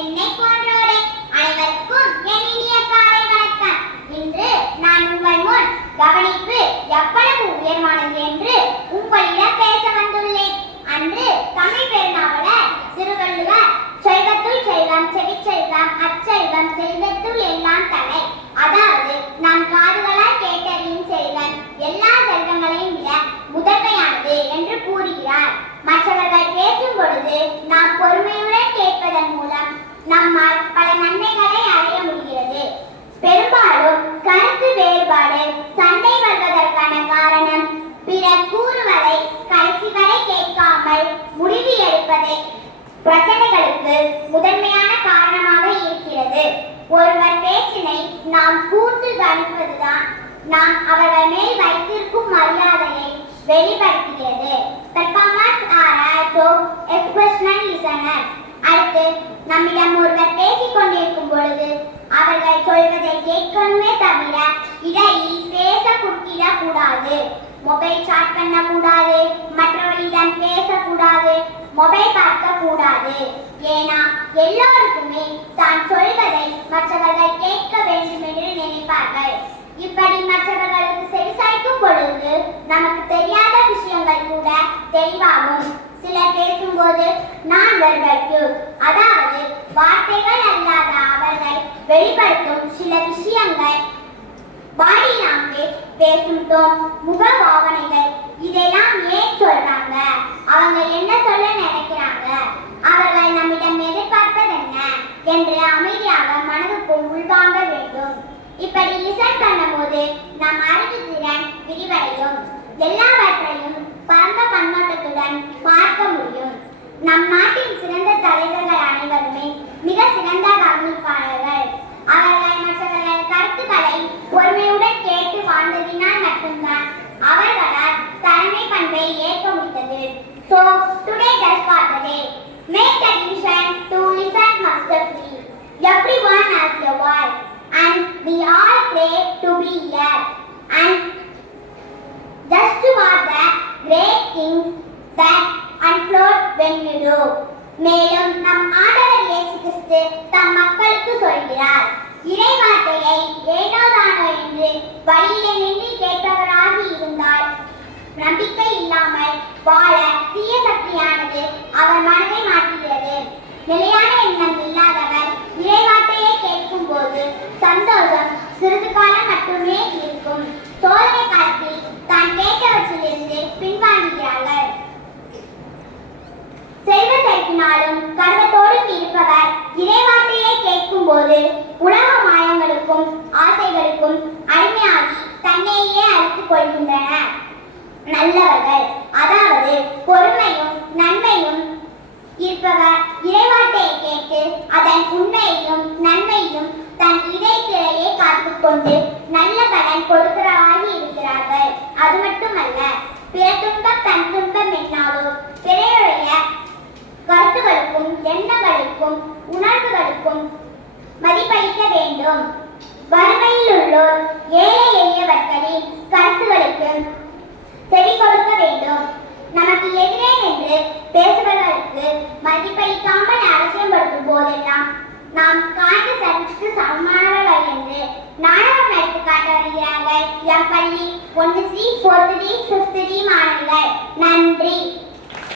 என்னை போன்றோரே அனைவருக்கும் என் இனிய காலை வணக்கம். இன்று நான் உங்கள் முன் கவனிப்பு எவ்வளவு உயர்வானது என்று உங்களிடம் பேச வந்துள்ளேன். அன்று தமிழ் பெருநாவல திருவள்ளுவர் செல்வத்துள் செல்வம் செவி செல்வம் அச்செல்வம் செல்வத்துள் எல்லாம் தலை. அதாவது முடிவு பிரச்சனைகளுக்கு முதன்மையான காரணமாக இருக்கிறது. ஒருவர் பேச்சினை நாம் கூர்ந்து கவனிப்பதுதான் நாம் அவர்கள் மேல் வைத்திருக்கும் மரியாதையை வெளிப்படுத்துகிறது. Performance are also expressional listeners அடுத்து நம்மிடம் ஒருவர் பேசிக் கொண்டிருக்கும் பொழுது அவர்கள் சொல்வதை கேட்கணுமே தவிர இதை பேச குறுக்கிடக்கூடாது கூடாது. மொபைல் சாட் பண்ண கூடாது மற்றவர்களிடம் பேசக்கூடாது மொபைல் பார்க்க கூடாது ஏன்னா எல்லோருக்குமே தான் சொல்வதை மற்றவர்கள் கேட்க வேண்டும் என்று நினைப்பார்கள். இப்படி மற்றவர்களுக்கு செவிசாய்க்கும் பொழுது நமக்கு தெரியாத விஷயங்கள் கூட தெளிவாகும். சிலர் பேசும்போது நான் வெர்பல் அதாவது வார்த்தைகள் அல்லாத அவர்கள் வெளிப்படுத்தும் சில விஷயங்கள். பாடி பேசும் டோன் முக பாவனைகள். இதெல்லாம் ஏன் சொல்றாங்க? அவங்க என்ன சொல்ல நினைக்கிறாங்க? அவர்கள் நம்மிடம் எதிர்பார்ப்பது என்ன என்று அமைதியாக மனதுக்குள் உள்வாங்க வேண்டும். இப்படி லிசன் பண்ணும்போது நம் அறிவு திறன் விரிவடையும். எல்லாவற்றையும் பரந்த கண்ணோட்டத்துடன் பார்க்க முடியும். நம் நாட்டின் சிறந்த தலைவர்கள் அனைவருமே மிக சிறந்த கவனிப்பாளர்கள். அவர்கள் மற்றவர்கள் கருத்துக்களை பொறுமையுடன் when மேலும் நம் ஆண்டவர் இயேசு கிறிஸ்து தம் மக்களுக்கு சொல்கிறார் இறை வார்த்தையை ஏனோ தானோ என்று வழியிலே நின்று கேட்பவராக இருந்தால் நம்பிக்கை இல்லாமல் வாழ தீய சக்தியானது அவர் மனதை மாற்றுகிறது. நிலையான எண்ணம் இல்லாதவர் இறை வார்த்தையை கேட்கும் போது சந்தோஷம் சிறிது காலம் மட்டுமே இருக்கும். சோதனை காலத்தில் தான் கேட்டவற்றிலிருந்து செல்வ செலுத்தினாலும் இருப்பவர் இறைவார்த்தையை கேட்கும் போது உலக மாயங்களுக்கும் ஆசைகளுக்கும் அடிமையாகி தன்னையே அழித்துக் கொள்கின்றனர். நல்லவர்கள் அதாவது பொறுமையும் நன்மையும் இருப்பவர் இறைவார்த்தையை கேட்டு அதன் உண்மையையும் நன்மையும் தன் இதயத்திலேயே காத்துக்கொண்டு நல்ல பலன் கொடுக்கிறவாகி இருக்கிறார்கள். அது மட்டுமல்ல பிற துன்பம் தன் துன்பம் என்னாலோ பிறருடைய பேசுபவர்களுக்கு மதிப்பளிக்காமல் அவசியப்படுத்தும் போதெல்லாம் நாம் காய்ந்த சர்வீஸ்க்கு சமமானவர்கள் என்று நாடகம் எடுத்து காட்ட வருகிறார்கள் எம் பள்ளி ஒன்று C fourth D fifth D மாணவிகள் நன்றி.